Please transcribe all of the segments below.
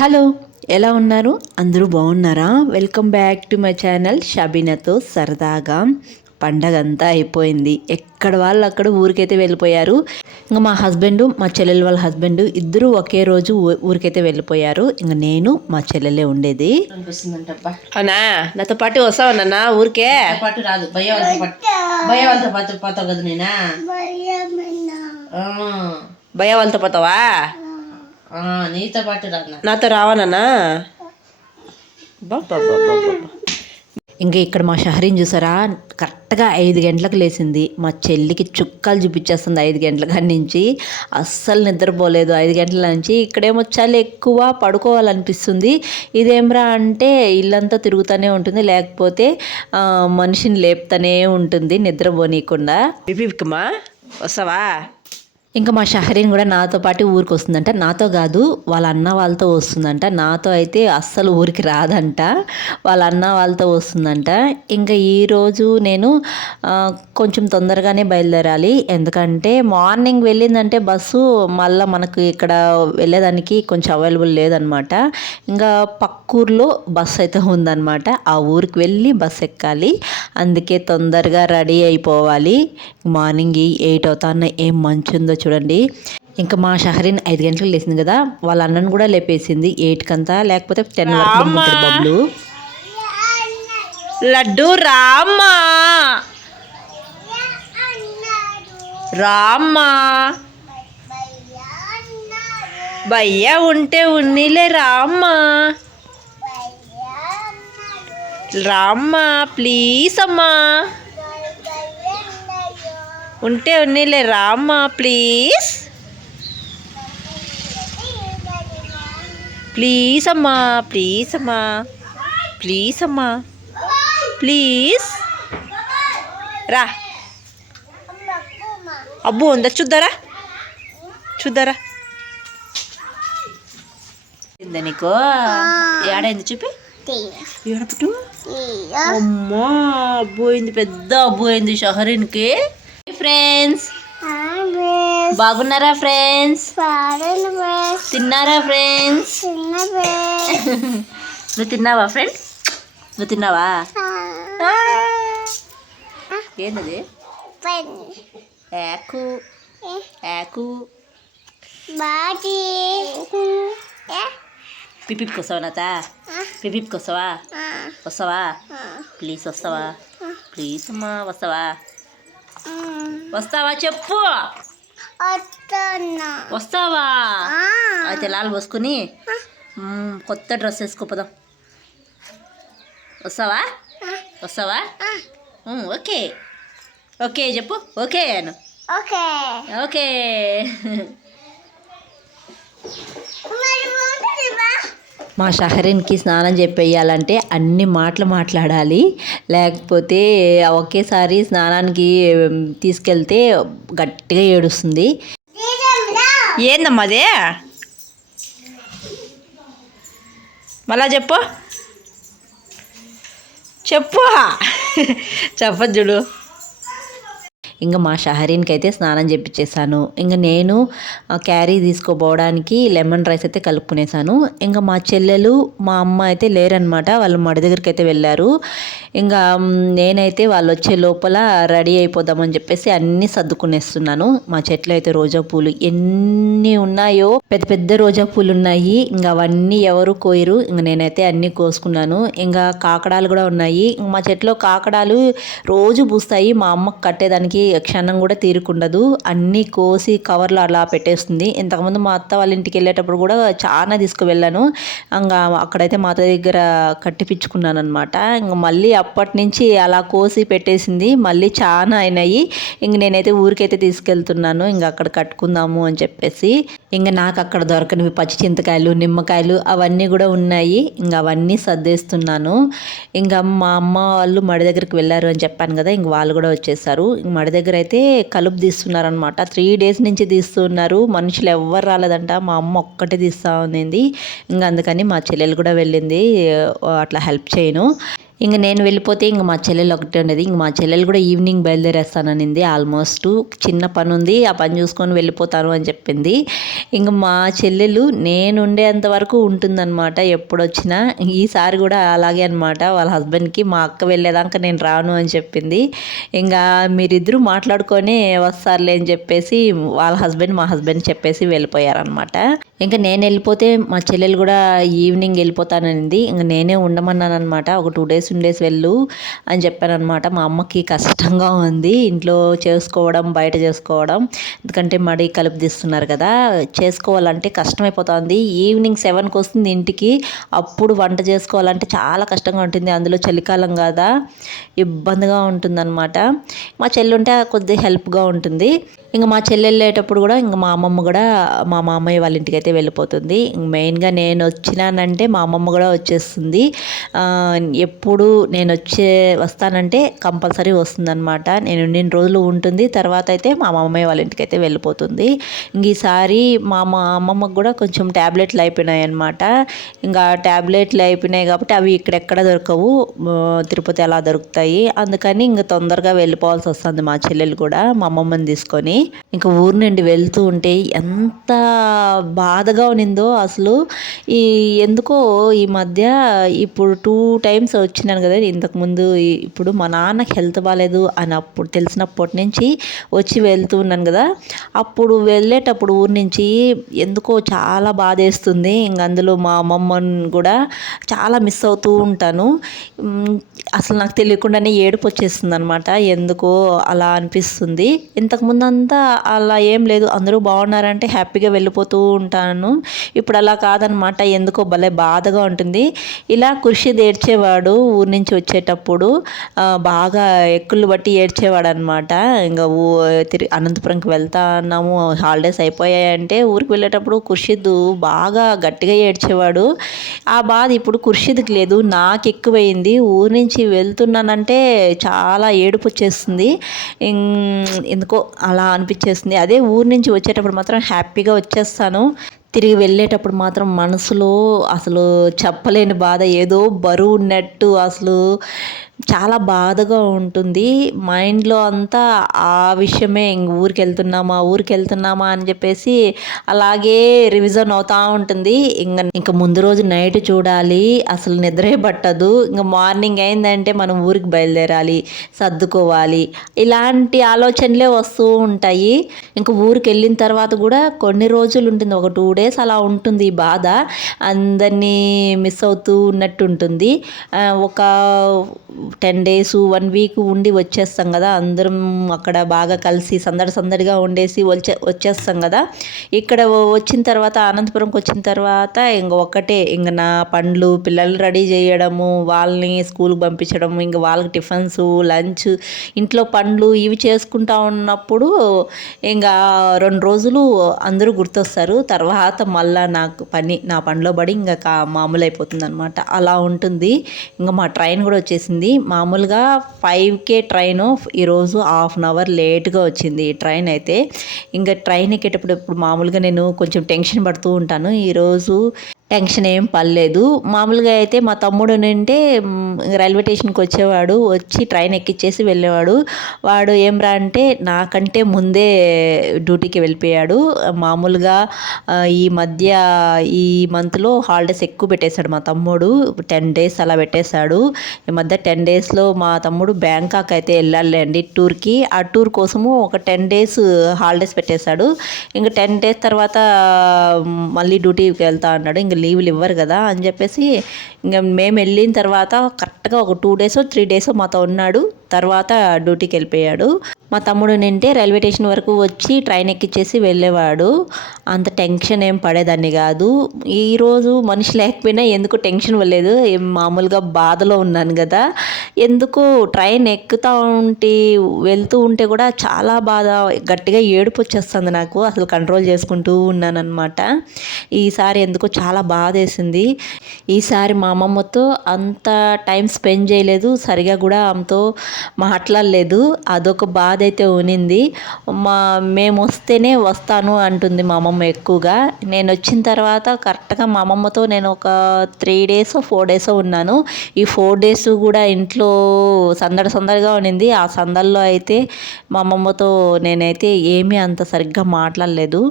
Hello, ఎలా ఉన్నారు? అందరూ బాగున్నారా? Welcome back to my channel షబీనాతో సరదాగా. పండగ అంతా అయిపోయింది. ఎక్కడ వాళ్ళు అక్కడ ఊరికైతే వెళ్ళిపోయారు. ఇంకా మా హస్బెండ్, మా చెల్లెలు వాళ్ళ హస్బెండ్ ఇద్దరు ఒకే రోజు ఊరికైతే వెళ్ళిపోయారు. ఇంకా నేను మా చెల్లెలే ఉండేది. అవునా, నాతో పాటు వస్తావా నాన్న? ఊరికే పాటు రాదు, భయ వాళ్ళతో పాటు పోతావు కదా. నేనా భయ వాళ్ళతో పోతావా? నీతో పాటు రా. నాతో రావాలన్నా? బాబా ఇంకా ఇక్కడ మా షహరీని చూసారా, కరెక్ట్గా 5 గంటలకు లేచింది. మా చెల్లికి చుక్కలు చూపించేస్తుంది 5 గంటల కాడి నుంచి. అస్సలు నిద్రపోలేదు 5 గంటల నుంచి. ఇక్కడేమో చలి ఎక్కువ, పడుకోవాలనిపిస్తుంది. ఇదేమ్రా అంటే ఇల్లంతా తిరుగుతూనే ఉంటుంది, లేకపోతే మనిషిని లేపుతూనే ఉంటుంది నిద్రపోనీయకుండా. బిబికమ్మా వస్తావా? ఇంకా మా షహరీన్ కూడా నాతో పాటు ఊరికి వస్తుందంట. నాతో కాదు, వాళ్ళ అన్న వాళ్ళతో వస్తుందంట. నాతో అయితే అస్సలు ఊరికి రాదంట, వాళ్ళ అన్న వాళ్ళతో వస్తుందంట. ఇంకా ఈరోజు నేను కొంచెం తొందరగానే బయలుదేరాలి. ఎందుకంటే మార్నింగ్ వెళ్ళిందంటే బస్సు మళ్ళీ మనకు ఇక్కడ వెళ్ళేదానికి కొంచెం అవైలబుల్ లేదనమాట. ఇంకా పక్కూర్లో బస్సు అయితే ఉందన్నమాట. ఆ ఊరికి వెళ్ళి బస్సు ఎక్కాలి. అందుకే తొందరగా రెడీ అయిపోవాలి. మార్నింగ్ 8 అవుతాన్న ఏం మంచి ఉందో చూడండి. ఇంకా మా షహరీన్ 5 గంటలకు లేచింది కదా, వాళ్ళ అన్నను కూడా లేపేసింది 8 కంతా, లేకపోతే 10 వరకు బబ్లు. లడ్డు రామ్మా, రామ్మా, భయ్యా ఉంటే ఉన్నీలే, రామ్మా, రామ్మా ప్లీజ్ అమ్మా, ఉంటే ఉన్నీలే, రామ్మా ప్లీజ్, ప్లీజ్ అమ్మా, ప్లీజ్ అమ్మా, ప్లీజ్ అమ్మా, ప్లీజ్ రా. అబ్బు ఉందా చూద్దారా, చూద్దారా. నీకు ఏడైంది చూపి, ఏడపుటు. అమ్మా అబ్బు అయింది, పెద్ద అబ్బు అయింది షహరీన్కి. ఫ్రెండ్స్ బాగున్నారా ఫ్రెండ్స్? తిన్నారా ఫ్రెండ్స్? నువ్వు తిన్నావా ఫ్రెండ్స్? నువ్వు తిన్నావా? ఏంటది? ఏకు ఏకు పిపిప్కి వస్తావా నాత? పిపిప్కి వస్తావా? వస్తావా ప్లీజ్? వస్తావా ప్లీజ్ అమ్మా? వస్తావా? వస్తావా చెప్పు. వస్తావా? అయితే లాల్ పోసుకొని కొత్త డ్రెస్ వేసుకోపోదాం. వస్తావా? వస్తావా? ఓకే ఓకే చెప్పు. ఓకే అను. Okay okay. మా షహరీన్కి స్నానం చెప్పేయాలంటే అన్ని మాటలు మాట్లాడాలి, లేకపోతే ఒకేసారి స్నానానికి తీసుకెళ్తే గట్టిగా ఏడుస్తుంది. ఏందమ్మా అదే? మళ్ళా చెప్పు, చెప్పు, చెప్పదు చూడు. ఇంకా మా షహరీన్కి అయితే స్నానం చేపించేసాను. ఇంకా నేను క్యారీ తీసుకోపోవడానికి లెమన్ రైస్ అయితే కలుపుకునేసాను. ఇంకా మా చెల్లెలు మా అమ్మ అయితే లేరనమాట, వాళ్ళు మడి దగ్గరికి అయితే వెళ్ళారు. ఇంకా నేనైతే వాళ్ళు వచ్చే లోపల రెడీ అయిపోదామని చెప్పేసి అన్నీ సర్దుకునేస్తున్నాను. మా చెట్లు అయితే రోజా పూలు ఎన్ని ఉన్నాయో, పెద్ద పెద్ద రోజా పూలు ఉన్నాయి. ఇంకా అవన్నీ ఎవరు కోయరు, ఇంకా నేనైతే అన్నీ కోసుకున్నాను. ఇంకా కాకడాలు కూడా ఉన్నాయి. మా చెట్లో కాకడాలు రోజు పూస్తాయి. మా అమ్మకు కట్టేదానికి క్షణం కూడా తీరుకుండదు, అన్నీ కోసి కవర్లో అలా పెట్టేస్తుంది. ఇంతకుముందు మా అత్త వాళ్ళ ఇంటికి వెళ్ళేటప్పుడు కూడా చాలా తీసుకువెళ్ళాను. ఇంకా అక్కడైతే మా అత్త దగ్గర కట్టిపించుకున్నాను అనమాట. ఇంకా మళ్ళీ అప్పటి నుంచి అలా కోసి పెట్టేసింది, మళ్ళీ చాలా అయినాయి. ఇంక నేనైతే ఊరికైతే తీసుకెళ్తున్నాను, ఇంకా అక్కడ కట్టుకుందాము అని చెప్పేసి. ఇంకా నాకు అక్కడ దొరకనివి పచ్చి చింతకాయలు, నిమ్మకాయలు అవన్నీ కూడా ఉన్నాయి. ఇంకా అవన్నీ సర్దేస్తున్నాను. ఇంకా మా అమ్మ వాళ్ళు మడి దగ్గరికి వెళ్ళారు అని చెప్పాను కదా, ఇంక వాళ్ళు కూడా వచ్చేసారు. మడి దగ్గర అయితే కలుపు తీస్తున్నారనమాట. 3 days నుంచి తీస్తున్నారు, మనుషులు ఎవ్వరు రాలేదంట. మా అమ్మ ఒక్కటే తీస్తూ ఉంది. ఇంకా అందుకని మా చెల్లెలు కూడా వెళ్ళింది అట్లా హెల్ప్ చేయను. ఇంక నేను వెళ్ళిపోతే ఇంక మా చెల్లెలు ఒకటే ఉండేది. ఇంక మా చెల్లెలు కూడా ఈవినింగ్ బయలుదేరేస్తాననింది. ఆల్మోస్ట్ చిన్న పని ఉంది, ఆ పని చూసుకొని వెళ్ళిపోతాను అని చెప్పింది. ఇంక మా చెల్లెలు నేను ఉండేంత వరకు ఉంటుందన్నమాట ఎప్పుడొచ్చినా. ఈసారి కూడా అలాగే అనమాట. వాళ్ళ హస్బెండ్కి మా అక్క వెళ్ళేదాకా నేను రాను అని చెప్పింది. ఇంకా మీరిద్దరూ మాట్లాడుకొని వస్తారులే అని చెప్పేసి వాళ్ళ హస్బెండ్ మా హస్బెండ్ చెప్పేసి వెళ్ళిపోయారనమాట. ఇంకా నేను వెళ్ళిపోతే మా చెల్లెలు కూడా ఈవినింగ్ వెళ్ళిపోతాననింది. ఇంక నేనే ఉండమన్నాను అనమాట. ఒక 2 days ఉండేసి వెళ్ళు అని చెప్పానమాట. మా అమ్మకి కష్టంగా ఉంది ఇంట్లో చేసుకోవడం, బయట చేసుకోవడం. ఎందుకంటే మడి కలుపు తీస్తున్నారు కదా, చేసుకోవాలంటే కష్టమైపోతుంది. ఈవినింగ్ 7కి వస్తుంది ఇంటికి, అప్పుడు వంట చేసుకోవాలంటే చాలా కష్టంగా ఉంటుంది. అందులో చలికాలం కదా, ఇబ్బందిగా ఉంటుందన్నమాట. మా చెల్లి ఉంటే కొద్దిగా హెల్ప్గా ఉంటుంది. ఇంక మా చెల్లి వెళ్ళేటప్పుడు కూడా ఇంక మా అమ్మమ్మ కూడా మా మామయ్య వాళ్ళ ఇంటికి అయితే వెళ్ళిపోతుంది. మెయిన్గా నేను వచ్చినానంటే మా అమ్మమ్మ కూడా వచ్చేస్తుంది. ఎప్పుడు నేను వస్తానంటే కంపల్సరీ వస్తుందన్నమాట. నేను 2 రోజులు ఉంటుంది, తర్వాత అయితే మా మామయ్య వాళ్ళ ఇంటికి అయితే వెళ్ళిపోతుంది. ఇంక ఈసారి మా అమ్మమ్మకు కూడా కొంచెం ట్యాబ్లెట్లు అయిపోయినాయి అనమాట. ఇంకా ట్యాబ్లెట్లు అయిపోయినాయి కాబట్టి అవి ఇక్కడెక్కడ దొరకవు, తిరుపతి అలా దొరుకుతాయి. అందుకని ఇంక తొందరగా వెళ్ళిపోవాల్సి వస్తుంది మా చెల్లెలు కూడా మా అమ్మమ్మని తీసుకొని. ఇంకా ఊరు నుండి వెళ్తూ ఉంటే ఎంత బాధగా ఉన్నిందో అసలు. ఎందుకో ఈ మధ్య ఇప్పుడు 2 times వచ్చినాను కదా ఇంతకుముందు. ఇప్పుడు మా నాన్నకి హెల్త్ బాగాలేదు అని అప్పుడు తెలిసినప్పటి నుంచి వచ్చి వెళ్తూ ఉన్నాను కదా, అప్పుడు వెళ్ళేటప్పుడు ఊరి నుంచి ఎందుకో చాలా బాధేస్తుంది. ఇంక అందులో మా అమ్మమ్మని కూడా చాలా మిస్ అవుతూ ఉంటాను. అసలు నాకు తెలియకుండానే ఏడుపు వచ్చేస్తుంది అనమాట. ఎందుకో అలా అనిపిస్తుంది. ఇంతకుముందు అంతా అలా ఏం లేదు, అందరూ బాగున్నారంటే హ్యాపీగా వెళ్ళిపోతూ ఉంటాను. ఇప్పుడు అలా కాదనమాట, ఎందుకో భలే బాధగా ఉంటుంది. ఇలా ఖుర్షీద్ ఏడ్చేవాడు ఊరి నుంచి వచ్చేటప్పుడు, బాగా ఎక్కులు బట్టి ఏడ్చేవాడు అనమాట. ఇంకా అనంతపురంకి వెళ్తా అన్నాము, హాలిడేస్ అయిపోయాయంటే ఊరికి వెళ్ళేటప్పుడు ఖుర్షీద్ బాగా గట్టిగా ఏడ్చేవాడు. ఆ బాధ ఇప్పుడు ఖుర్షీద్కి లేదు, నాకు ఎక్కువైంది. ఊరి నుంచి వెళ్తున్నానంటే చాలా ఏడుపు వచ్చేస్తుంది. ఎందుకో అలా అనిపించేస్తుంది. అదే ఊరి నుంచి వచ్చేటప్పుడు మాత్రం హ్యాపీగా వచ్చేస్తాను. తిరిగి వెళ్ళేటప్పుడు మాత్రం మనసులో అసలు చెప్పలేని బాధ, ఏదో బరువు ఉన్నట్టు అసలు చాలా బాధగా ఉంటుంది. మైండ్లో అంతా ఆ విషయమే, ఊరికి వెళ్తున్నామా అని చెప్పేసి అలాగే రివిజన్ అవుతూ ఉంటుంది. ఇంకా ముందు రోజు నైట్ చూడాలి, అసలు నిద్రే పట్టదు. ఇంకా మార్నింగ్ అయిందంటే మనం ఊరికి బయలుదేరాలి, సర్దుకోవాలి, ఇలాంటి ఆలోచనలే వస్తూ ఉంటాయి. ఇంకా ఊరికి వెళ్ళిన తర్వాత కూడా కొన్ని రోజులు ఉంటుంది, ఒక 2 days అలా ఉంటుంది ఈ బాధ. అందరినీ మిస్ అవుతూ ఉన్నట్టు ఉంటుంది. ఒక 10 days 1 week ఉండి వచ్చేస్తాం కదా, అందరం అక్కడ బాగా కలిసి సందడిగా ఉండేసి వచ్చేస్తాం కదా. ఇక్కడ వచ్చిన తర్వాత, అనంతపురంకి వచ్చిన తర్వాత ఇంక నా పనులు, పిల్లలు రెడీ చేయడము, వాళ్ళని స్కూల్కి పంపించడం, ఇంక వాళ్ళకి టిఫిన్స్, లంచ్, ఇంట్లో పనులు ఇవి చేసుకుంటా ఉన్నప్పుడు ఇంకా 2 రోజులు అందరూ గుర్తొస్తారు. తర్వాత మళ్ళీ నా పనిలో పడి ఇంకా మామూలు అయిపోతుంది అనమాట. అలా ఉంటుంది. ఇంకా మా ట్రైన్ కూడా వచ్చేసింది. మామూలుగా 5కే ట్రైను, ఈరోజు 1/2 hour లేట్గా వచ్చింది ఈ ట్రైన్ అయితే. ఇంకా ట్రైన్ ఎక్కేటప్పుడు ఇప్పుడు మామూలుగా నేను కొంచెం టెన్షన్ పడుతూ ఉంటాను. ఈరోజు టెన్షన్ ఏం పర్లేదు. మామూలుగా అయితే మా తమ్ముడు నుంటే రైల్వే స్టేషన్కి వచ్చేవాడు, వచ్చి ట్రైన్ ఎక్కిచ్చేసి వెళ్ళేవాడు. వాడు ఏం రా అంటే నాకంటే ముందే డ్యూటీకి వెళ్ళిపోయాడు. మామూలుగా ఈ మంత్లో హాలిడేస్ ఎక్కువ పెట్టేశాడు మా తమ్ముడు. 10 days అలా పెట్టేశాడు. ఈ మధ్య 10 daysలో మా తమ్ముడు బ్యాంకాక్ అయితే వెళ్ళాలండి టూర్కి. ఆ టూర్ కోసము ఒక 10 days హాలిడేస్ పెట్టేశాడు. ఇంకా 10 days తర్వాత మళ్ళీ డ్యూటీకి వెళ్తా అన్నాడు. ఇంకా లీవ్లు ఇవ్వరు కదా అని చెప్పేసి ఇంకా మేము వెళ్ళిన తర్వాత కరెక్ట్గా ఒక 2 days 3 days మాతో ఉన్నాడు. తర్వాత డ్యూటీకి వెళ్ళిపోయాడు. మా తమ్ముడు నింటే రైల్వే స్టేషన్ వరకు వచ్చి ట్రైన్ ఎక్కిచ్చేసి వెళ్ళేవాడు. అంత టెన్షన్ ఏం పడేదాన్ని కాదు. ఈరోజు మనిషి లేకపోయినా ఎందుకు టెన్షన్ పడలేదు, మామూలుగా బాధలో ఉన్నాను కదా. ఎందుకు ట్రైన్ ఎక్కుతూ వెళ్తూ ఉంటే కూడా చాలా బాధ, గట్టిగా ఏడుపు వచ్చేస్తుంది నాకు. అసలు కంట్రోల్ చేసుకుంటూ ఉన్నాను అనమాట. ఈసారి ఎందుకో చాలా బాధ వేసింది. ఈసారి మా అమ్మమ్మతో అంత టైం స్పెండ్ చేయలేదు, సరిగా కూడా ఆమెతో మాట్లాడలేదు. అదొక బాధ అయితే ఉనింది. మేము వస్తేనే వస్తాను అంటుంది మా అమ్మమ్మ ఎక్కువగా. నేను వచ్చిన తర్వాత కరెక్ట్గా మా అమ్మమ్మతో నేను ఒక 3 డేస్ 4 డేస్ ఉన్నాను. ఈ 4 డేస్ కూడా ఇంట్లో సందడిగా ఉన్నింది. ఆ సందడిలో అయితే మా అమ్మమ్మతో నేనైతే ఏమీ అంత సరిగ్గా మాట్లాడలేదు.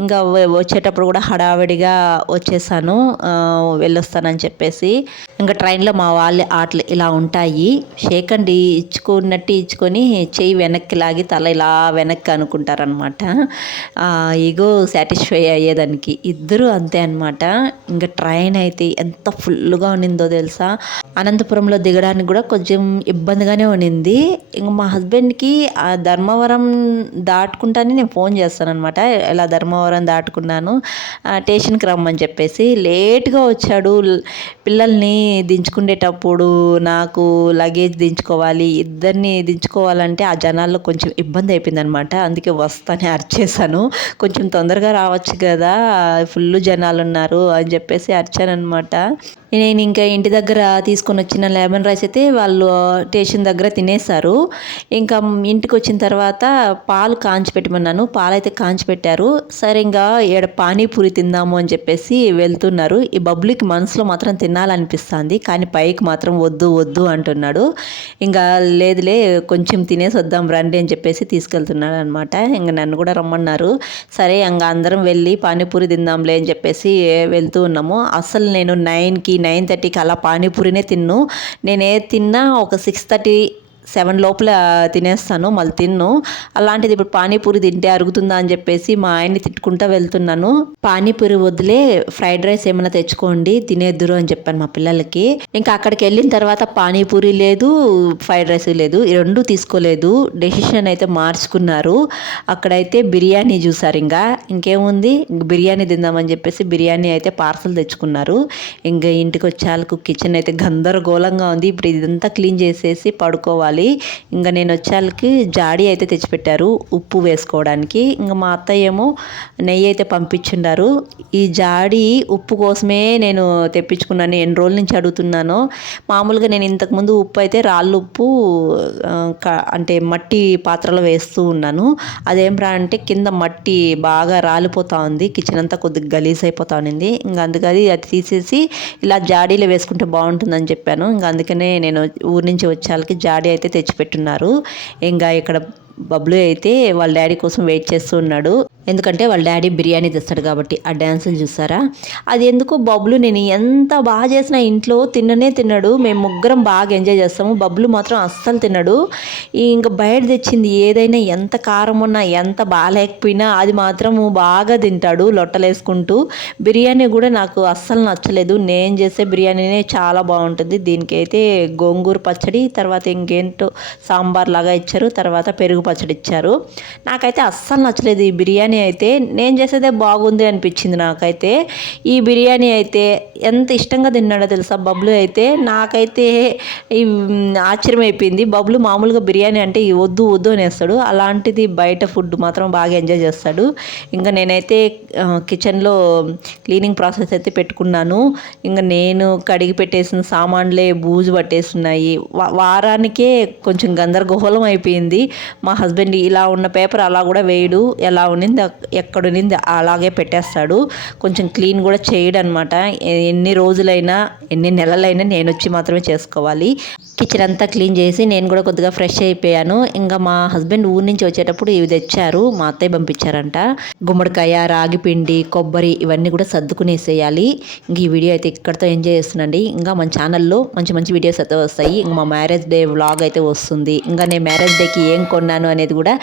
ఇంకా వచ్చేటప్పుడు కూడా హడావిడిగా వచ్చేసాను, వెళ్ళొస్తానని చెప్పేసి. ఇంకా ట్రైన్లో మా వాళ్ళ ఆటలు ఇలా ఉంటాయి. షేక్ అండ్ ఇచ్చుకున్నట్టు ఇచ్చుకొని చెయ్యి వెనక్కి లాగి తల ఇలా వెనక్కి అనుకుంటారనమాట, ఈగో సాటిస్ఫై అయ్యేదానికి. ఇద్దరు అంతే అనమాట. ఇంకా ట్రైన్ అయితే ఎంత ఫుల్గా ఉన్నిందో తెలుసా. అనంతపురంలో దిగడానికి కూడా కొంచెం ఇబ్బందిగానే ఉన్నింది. ఇంకా మా హస్బెండ్కి ఆ ధర్మవరం దాటుకుంటానే నేను ఫోన్ చేస్తాను అనమాట, ఇలా ధర్మవరం దాటుకున్నాను, స్టేషన్కి రమ్మని చెప్పేసి. లేట్గా వచ్చాడు. పిల్లల్ని దించుకునేటప్పుడు నాకు లగేజ్ దించుకోవాలి, ఇద్దరిని దించుకోవాలంటే ఆ జనాల్లో కొంచెం ఇబ్బంది అయిపోయింది అనమాట. అందుకే వస్తానే అరిచేసాను, కొంచెం తొందరగా రావచ్చు కదా, ఫుల్ జనాలు ఉన్నారు అని చెప్పేసి అరిచానమాట. నేను ఇంకా ఇంటి దగ్గర తీసుకొని వచ్చిన లెమన్ రైస్ అయితే వాళ్ళు స్టేషన్ దగ్గర తినేశారు. ఇంకా ఇంటికి వచ్చిన తర్వాత పాలు కాంచి పెట్టమన్నాను, పాలు అయితే కాంచి పెట్టారు. సరే ఇంకా ఈడ పానీపూరి తిందాము అని చెప్పేసి వెళ్తున్నారు. ఈ బబ్లీకి మనసులో మాత్రం తినాలనిపిస్తుంది, కానీ పైకి మాత్రం వద్దు వద్దు అంటున్నాడు. ఇంకా లేదులే కొంచెం తినేసి వద్దాం రండి అని చెప్పేసి తీసుకెళ్తున్నాడు అనమాట. ఇంకా నన్ను కూడా రమ్మన్నారు. సరే ఇంకా అందరం వెళ్ళి పానీపూరి తిందాంలే అని చెప్పేసి వెళ్తూ ఉన్నాము. అసలు నేను 9:30కి అలా పానీపూరినే తిన్ను. నేనే తిన్నా ఒక 6:30-7 లోపల తినేస్తాను, మళ్ళీ తిన్ను. అలాంటిది ఇప్పుడు పానీపూరి తింటే అరుగుతుందా అని చెప్పేసి మా ఆయన్ని తిట్టుకుంటూ వెళ్తున్నాను. పానీపూరి వదిలే ఫ్రైడ్ రైస్ ఏమైనా తెచ్చుకోండి తినేద్దురు అని చెప్పాను మా పిల్లలకి. ఇంకా అక్కడికి వెళ్ళిన తర్వాత పానీపూరి లేదు, ఫ్రైడ్ రైస్ లేదు, ఈ రెండు తీసుకోలేదు. డెసిషన్ అయితే మార్చుకున్నారు. అక్కడైతే బిర్యానీ చూసారు. ఇంకేముంది, బిర్యానీ తిందామని చెప్పేసి బిర్యానీ అయితే పార్సల్ తెచ్చుకున్నారు. ఇంకా ఇంటికి వచ్చేళ్ళకు కిచెన్ అయితే గందరగోళంగా ఉంది. ఇప్పుడు ఇదంతా క్లీన్ చేసేసి పడుకోవాలి. ఇంకా నేను వచ్చేళ్ళకి జాడీ అయితే తెచ్చిపెట్టారు ఉప్పు వేసుకోవడానికి. ఇంకా మా అత్తయ్య ఏమో నెయ్యి అయితే పంపించుండారు. ఈ జాడీ ఉప్పు కోసమే నేను తెప్పించుకున్నాను, ఎన్ని రోజుల నుంచి అడుగుతున్నాను. మామూలుగా నేను ఇంతకుముందు ఉప్పు అయితే రాళ్ళు ఉప్పు అంటే మట్టి పాత్రలో వేస్తూ ఉన్నాను. అదేం రా అంటే కింద మట్టి బాగా రాలిపోతూ ఉంది, కిచెన్ అంతా కొద్దిగా గలీజ్ అయిపోతా ఉంది. ఇంకా అందుకని అది తీసేసి ఇలా జాడీలో వేసుకుంటే బాగుంటుందని చెప్పాను. ఇంకా అందుకనే నేను ఊరి నుంచి వచ్చేళ్ళకి జాడీ అయితే తెచ్చిపెట్టున్నారు. ఇంకా ఇక్కడ బబ్లు అయితే వాళ్ళ డాడీ కోసం వెయిట్ చేస్తూ ఉన్నాడు, ఎందుకంటే వాళ్ళ డాడీ బిర్యానీ తెస్తాడు కాబట్టి. ఆ డ్యాన్సులు చూసారా, అది ఎందుకో బబ్లు నేను ఎంత బాగా చేసినా ఇంట్లో తిన్నాడు. మేము ముగ్గురం బాగా ఎంజాయ్ చేస్తాము, బబ్లు మాత్రం అస్సలు తిన్నాడు. ఇంకా బయట తెచ్చింది ఏదైనా ఎంత కారం ఉన్నా ఎంత బాగాలేకపోయినా అది మాత్రము బాగా తింటాడు లొట్టలేసుకుంటూ. బిర్యానీ కూడా నాకు అస్సలు నచ్చలేదు, నేను చేసే బిర్యానీనే చాలా బాగుంటుంది. దీనికైతే గోంగూర పచ్చడి, తర్వాత ఇంకేంటో సాంబార్ లాగా ఇచ్చారు, తర్వాత పెరుగు పచ్చడి ఇచ్చారు. నాకైతే అస్సలు నచ్చలేదు ఈ బిర్యానీ. అయితే నేను చేసేదే బాగుంది అనిపించింది నాకైతే. ఈ బిర్యానీ అయితే ఎంత ఇష్టంగా తిన్నాడో తెలుసా బబ్లు అయితే. నాకైతే ఆశ్చర్యం అయిపోయింది. బబ్లు మామూలుగా బిర్యానీ అంటే వద్దు వద్దు అనేస్తాడు, అలాంటిది బయట ఫుడ్ మాత్రం బాగా ఎంజాయ్ చేస్తాడు. ఇంకా నేనైతే కిచెన్లో క్లీనింగ్ ప్రాసెస్ అయితే పెట్టుకున్నాను. ఇంకా నేను కడిగి పెట్టేసిన సామాన్లే బూజు పట్టేస్తున్నాయి. వారానికే కొంచెం గందరగోళం అయిపోయింది. మా హస్బెండ్ ఇలా ఉన్న పేపర్ అలా కూడా వేయడు, ఎలా ఉన్నింది ఎక్కడునింది అలాగే పెట్టేస్తాడు. కొంచెం క్లీన్ కూడా చేయడు అనమాట. ఎన్ని రోజులైనా ఎన్ని నెలలైనా నేను వచ్చి మాత్రమే చేసుకోవాలి. కిచెన్ అంతా క్లీన్ చేసి నేను కూడా కొద్దిగా ఫ్రెష్ అయిపోయాను. ఇంకా మా హస్బెండ్ ఊరి నుంచి వచ్చేటప్పుడు ఇవి తెచ్చారు, మా అత్తయ్య పంపించారంట. గుమ్మడికాయ, రాగి పిండి, కొబ్బరి ఇవన్నీ కూడా సర్దుకునేసేయాలి. ఇంక ఈ వీడియో అయితే ఇక్కడితో ఎంజాయ్ చేస్తున్నాండి. ఇంకా మన ఛానల్లో మంచి మంచి వీడియోస్ అయితే వస్తాయి. ఇంకా మా మ్యారేజ్ డే వ్లాగ్ అయితే వస్తుంది. ఇంకా నేను మ్యారేజ్ డేకి ఏం కొన్నాను అనేది కూడా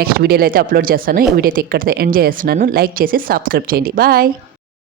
నెక్స్ట్ వీడియోలో అయితే అప్లోడ్ చేస్తాను. ఈ వీడియో అయితే ఇక్కడితో ఎంజాయ్ చేస్తున్నాను. లైక్ చేసి సబ్స్క్రైబ్ చేయండి. బాయ్.